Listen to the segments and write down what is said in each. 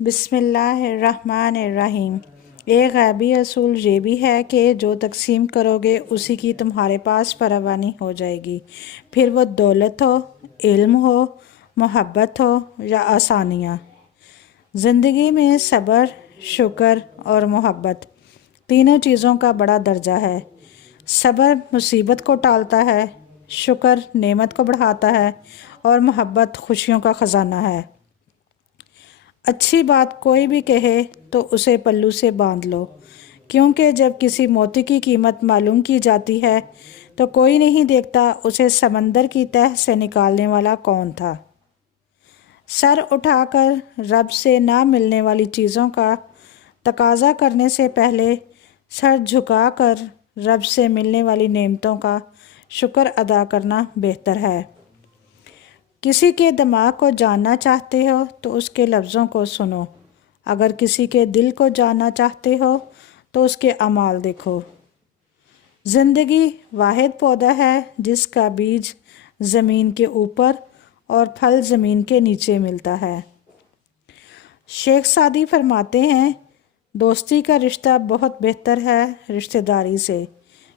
بسم اللہ الرحمن الرحیم۔ ایک غیبی اصول یہ بھی ہے کہ جو تقسیم کرو گے اسی کی تمہارے پاس فراوانی ہو جائے گی، پھر وہ دولت ہو، علم ہو، محبت ہو یا آسانیاں۔ زندگی میں صبر، شکر اور محبت تینوں چیزوں کا بڑا درجہ ہے۔ صبر مصیبت کو ٹالتا ہے، شکر نعمت کو بڑھاتا ہے اور محبت خوشیوں کا خزانہ ہے۔ اچھی بات کوئی بھی کہے تو اسے پلو سے باندھ لو، کیونکہ جب کسی موتی کی قیمت معلوم کی جاتی ہے تو کوئی نہیں دیکھتا اسے سمندر کی تہہ سے نکالنے والا کون تھا۔ سر اٹھا کر رب سے نہ ملنے والی چیزوں کا تقاضا کرنے سے پہلے سر جھکا کر رب سے ملنے والی نعمتوں کا شکر ادا کرنا بہتر ہے۔ کسی کے دماغ کو جاننا چاہتے ہو تو اس کے لفظوں کو سنو، اگر کسی کے دل کو جاننا چاہتے ہو تو اس کے اعمال دیکھو۔ زندگی واحد پودا ہے جس کا بیج زمین کے اوپر اور پھل زمین کے نیچے ملتا ہے۔ شیخ سعدی فرماتے ہیں، دوستی کا رشتہ بہت بہتر ہے رشتہ داری سے،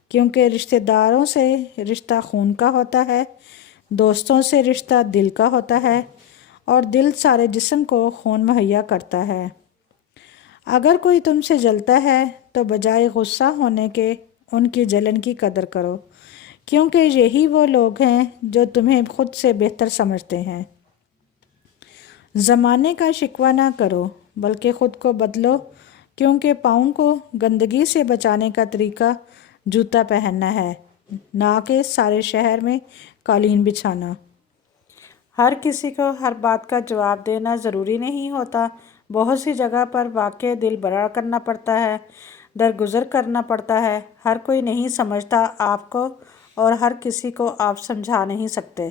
کیونکہ رشتہ داروں سے رشتہ خون کا ہوتا ہے، دوستوں سے رشتہ دل کا ہوتا ہے اور دل سارے جسم کو خون مہیا کرتا ہے۔ اگر کوئی تم سے جلتا ہے تو بجائے غصہ ہونے کے ان کی جلن کی قدر کرو، کیونکہ یہی وہ لوگ ہیں جو تمہیں خود سے بہتر سمجھتے ہیں۔ زمانے کا شکوہ نہ کرو بلکہ خود کو بدلو، کیونکہ پاؤں کو گندگی سے بچانے کا طریقہ جوتا پہننا ہے، نہ کہ سارے شہر میں قالین بچھانا۔ ہر کسی کو ہر بات کا جواب دینا ضروری نہیں ہوتا، بہت سی جگہ پر واقعی دل بڑا کرنا پڑتا ہے، درگزر کرنا پڑتا ہے۔ ہر کوئی نہیں سمجھتا آپ کو اور ہر کسی کو آپ سمجھا نہیں سکتے۔